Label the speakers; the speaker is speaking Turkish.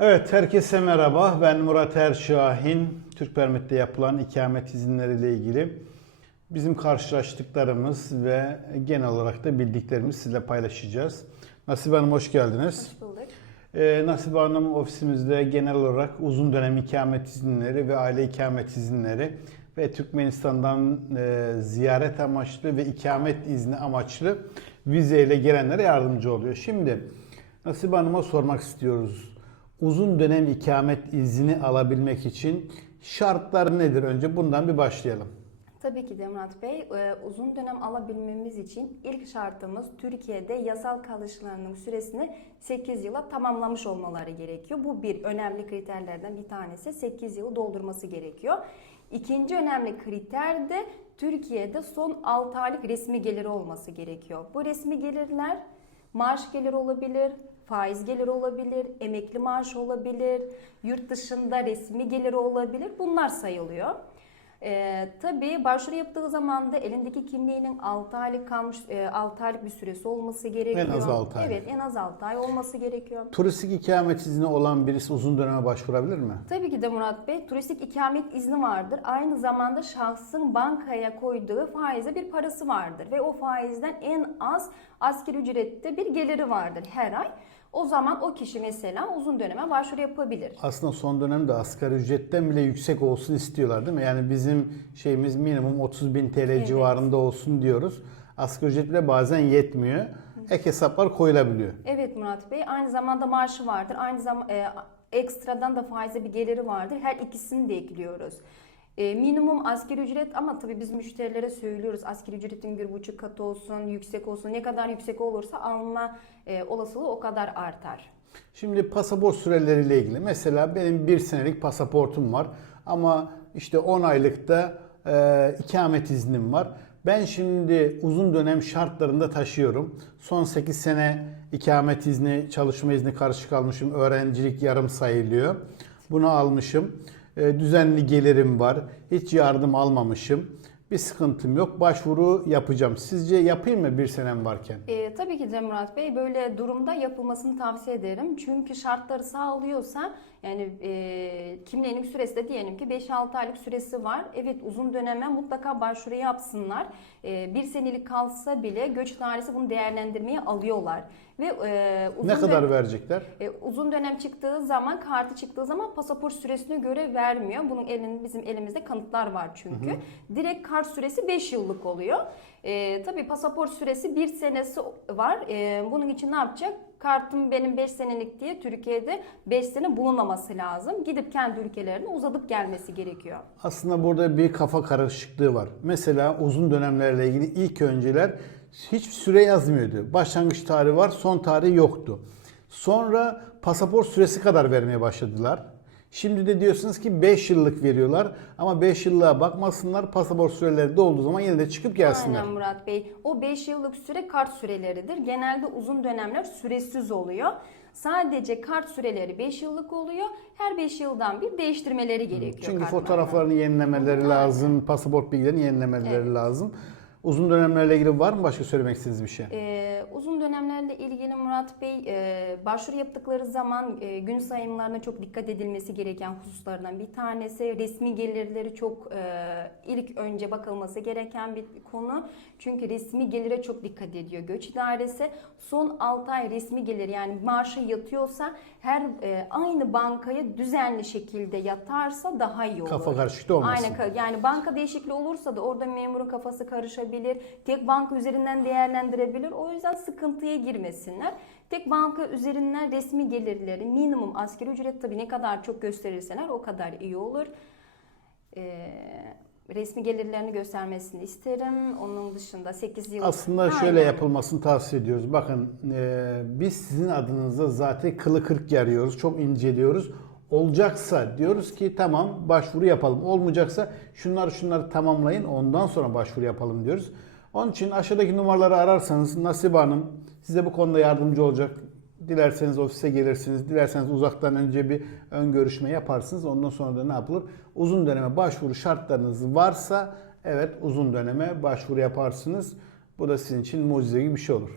Speaker 1: Evet, herkese merhaba. Ben Murat Erşahin. Türk Permit'te yapılan ikamet izinleriyle ilgili bizim karşılaştıklarımız ve genel olarak da bildiklerimizi sizinle paylaşacağız. Nasibe Hanım hoş geldiniz.
Speaker 2: Hoş bulduk.
Speaker 1: Ee, Nasibe Hanım ofisimizde genel olarak uzun dönem ikamet izinleri ve aile ikamet izinleri ve Türkmenistan'dan e, ziyaret amaçlı ve ikamet izni amaçlı vizeyle gelenlere yardımcı oluyor. Şimdi Nasibe Hanım'a sormak istiyoruz. Uzun dönem ikamet izni alabilmek için şartlar nedir? Önce bundan bir başlayalım.
Speaker 2: Tabii ki de Murat Bey. e, Uzun dönem alabilmemiz için ilk şartımız Türkiye'de yasal kalışlarının süresini 8 yıla tamamlamış olmaları gerekiyor. Bu bir önemli kriterlerden bir tanesi. 8 yılı doldurması gerekiyor. İkinci önemli kriter de Türkiye'de son 6 aylık resmi geliri olması gerekiyor. Bu resmi gelirler maaş geliri olabilir, faiz geliri olabilir, emekli maaş olabilir, yurt dışında resmi geliri olabilir. Bunlar sayılıyor. Ee, tabii başvuru yaptığı zaman da elindeki kimliğinin 6 aylık kalmış e, 6 aylık bir süresi olması gerekiyor.
Speaker 1: En az altı ay.
Speaker 2: Evet, en az 6 ay olması gerekiyor.
Speaker 1: Turistik ikamet izni olan birisi uzun döneme başvurabilir mi?
Speaker 2: Tabii ki de Murat Bey turistik ikamet izni vardır. Aynı zamanda şahsın bankaya koyduğu faize bir parası vardır ve o faizden en az asgari ücrette bir geliri vardır her ay. O zaman o kişi mesela uzun döneme başvuru yapabilir.
Speaker 1: Aslında son dönemde asgari ücretten bile yüksek olsun istiyorlar değil mi? Yani bizim şeyimiz minimum 30 bin TL
Speaker 2: Evet.
Speaker 1: civarında olsun diyoruz. Asgari ücret bile bazen yetmiyor. Ek hesaplar koyulabiliyor.
Speaker 2: Evet Murat Bey aynı zamanda maaşı vardır. Aynı zaman e, ekstradan da faize bir geliri vardır. Her ikisini de ekliyoruz. E, minimum asgari ücret ama tabii biz müşterilere söylüyoruz asgari ücretin bir buçuk katı olsun, yüksek olsun. Ne kadar yüksek olursa alma e, olasılığı o kadar artar.
Speaker 1: Şimdi pasaport süreleriyle ilgili. Mesela benim bir senelik pasaportum var. Ama işte 10 aylıkta e, ikamet iznim var. Ben şimdi uzun dönem şartlarında taşıyorum. Son 8 sene ikamet izni, çalışma izni karşı kalmışım. Öğrencilik yarım sayılıyor. Bunu almışım. E, düzenli gelirim var. Hiç yardım almamışım. Bir sıkıntım yok. Başvuru yapacağım. Sizce yapayım mı bir senem varken?
Speaker 2: E, tabii ki de Murat Bey böyle durumda yapılmasını tavsiye ederim. Çünkü şartları sağlıyorsa yani e, kimliğinin süresi de diyelim ki 5-6 aylık süresi var. Evet uzun döneme mutlaka başvuru yapsınlar. E, bir senelik kalsa bile göç dairesi bunu değerlendirmeye alıyorlar. Ve e, uzun
Speaker 1: Ne kadar
Speaker 2: dön-
Speaker 1: verecekler?
Speaker 2: e, uzun dönem çıktığı zaman, kartı çıktığı zaman pasaport süresine göre vermiyor. Bunun elin, bizim elimizde kanıtlar var çünkü. Direkt kart süresi 5 yıllık oluyor. E, tabii pasaport süresi 1 senesi var. E, bunun için ne yapacak? Kartım benim 5 senelik diye Türkiye'de 5 sene bulunmaması lazım. Gidip kendi ülkelerine uzatıp gelmesi gerekiyor.
Speaker 1: Aslında burada bir kafa karışıklığı var. Mesela uzun dönemlerle ilgili ilk önceler hiç süre yazmıyordu. Başlangıç tarihi var, son tarihi yoktu. Sonra pasaport süresi kadar vermeye başladılar. Şimdi de diyorsunuz ki 5 yıllık veriyorlar ama 5 yıllığa bakmasınlar pasaport süreleri dolduğu zaman yine de çıkıp gelsinler.
Speaker 2: Aynen Murat Bey. O 5 yıllık süre kart süreleridir. Genelde uzun dönemler süresiz oluyor. Sadece kart süreleri 5 yıllık oluyor. Her 5 yıldan bir değiştirmeleri gerekiyor.
Speaker 1: Çünkü
Speaker 2: kartlarını.
Speaker 1: fotoğraflarını yenilemeleri
Speaker 2: Aynen.
Speaker 1: lazım, pasaport bilgilerini yenilemeleri
Speaker 2: Evet.
Speaker 1: lazım. Uzun dönemlerle ilgili var mı başka söylemek istediğiniz bir şey?
Speaker 2: Ee, uzun dönemlerle ilgili Murat Bey e, başvuru yaptıkları zaman e, gün sayımlarına çok dikkat edilmesi gereken hususlardan bir tanesi. Resmi gelirleri çok e, ilk önce bakılması gereken bir konu. Çünkü resmi gelire çok dikkat ediyor göç idaresi. Son 6 ay resmi gelir yani maaşı yatıyorsa her e, aynı bankaya düzenli şekilde yatarsa daha iyi olur.
Speaker 1: Kafa karışıklığı olmasın.
Speaker 2: Aynen yani banka değişikliği olursa da orada memurun kafası karışabilir. Tek banka üzerinden değerlendirebilir. O yüzden sıkıntıya girmesinler. Tek banka üzerinden resmi gelirleri minimum asgari ücret tabii ne kadar çok gösterirseler o kadar iyi olur. Ee, resmi gelirlerini göstermesini isterim. Onun dışında 8 yıl.
Speaker 1: Aslında şöyle
Speaker 2: Aynen.
Speaker 1: yapılmasını tavsiye ediyoruz. Bakın e, biz sizin adınıza zaten kılı kırk yarıyoruz. Çok inceliyoruz. Olacaksa diyoruz ki tamam başvuru yapalım. Olmayacaksa şunları şunları tamamlayın ondan sonra başvuru yapalım diyoruz. Onun için aşağıdaki numaraları ararsanız Nasibe Hanım size bu konuda yardımcı olacak. Dilerseniz ofise gelirsiniz. Dilerseniz uzaktan önce bir ön görüşme yaparsınız. Ondan sonra da ne yapılır? Uzun döneme başvuru şartlarınız varsa evet uzun döneme başvuru yaparsınız. Bu da sizin için mucize gibi bir şey olur.